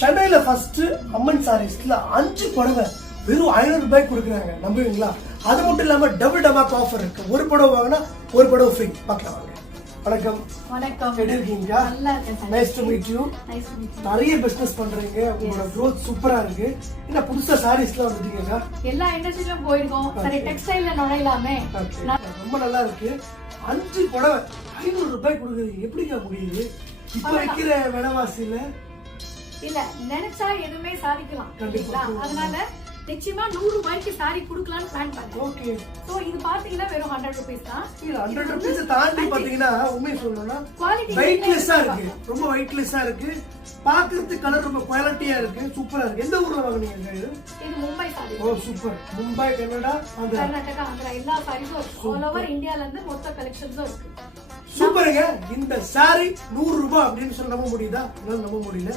சென்னையில ஃபர்ஸ்ட் அம்மன் சாரீஸ்ல 5 புடவை வெறும் 500 ரூபாய்க்கு கொடுக்குறாங்க, நம்புவீங்களா? அது மட்டும் இல்லாம டபுள் டமாக் ஆஃபர் இருக்கு. ஒரு புடவை வாங்கினா ஒரு புடவை ஃப்ரீ. பார்க்கலாம் வாங்க. வணக்கம். வணக்கம். எப்படி இருக்கீங்க? நல்லா இருக்கேன். Nice to meet you. நிறைய பிசினஸ் பண்றீங்க, உங்களோட growth சூப்பரா இருக்கு. என்ன புதுசா சாரீஸ்லாம் வந்துட்டீங்களா? எல்லா இண்டஸ்ட்ரியிலும் போயிருக்கோம். சரி டெக்ஸ்டைல்ல நுழையலாமே. ரொம்ப நல்லா இருக்கு. 5 புடவை 500 ரூபாய் கொடுக்குறீங்க, எப்படிங்க முடியுது இப்ப வைக்கிற விலைவாசியில? இல்ல நினைச்சா எதுவுமே சாதிக்கலாம், அதனால நிச்சயமா 100 ரூபாய்க்கு சாரி குடுக்கலாம்னு பிளான் பண்ணேன். ஓகே. சோ இது பாத்தீங்கன்னா வெறும் 100 ரூபீஸ் தான். இல்ல 100 ரூபீஸ் தாண்டி பாத்தீங்கன்னா உண்மை சொல்லணும்னா வெயிட்லெஸ்ஸா இருக்கு, ரொம்ப வெயிட்லெஸ்ஸா இருக்கு. பாக்குறதுக்கு கலர் ரொம்ப குவாலிட்டியா இருக்கு, சூப்பரா இருக்கு. எந்த ஊர்ல வாங்குனீங்க இது? இது மும்பை சாரி. ஓ சூப்பர். மும்பை, கர்நாடகா, கர்நாடகா, ஆந்திரா எல்லா சாரீஸும் இருக்கு. ஆல் ஓவர் இந்தியால இருந்து மொத்த கலெக்ஷன்ஸும் இருக்கு. சூப்பருங்க. இந்த சாரி 100 ரூபாய் அப்படின்னு சொல்லி நம்ப முடியுதா? நம்ப முடியல.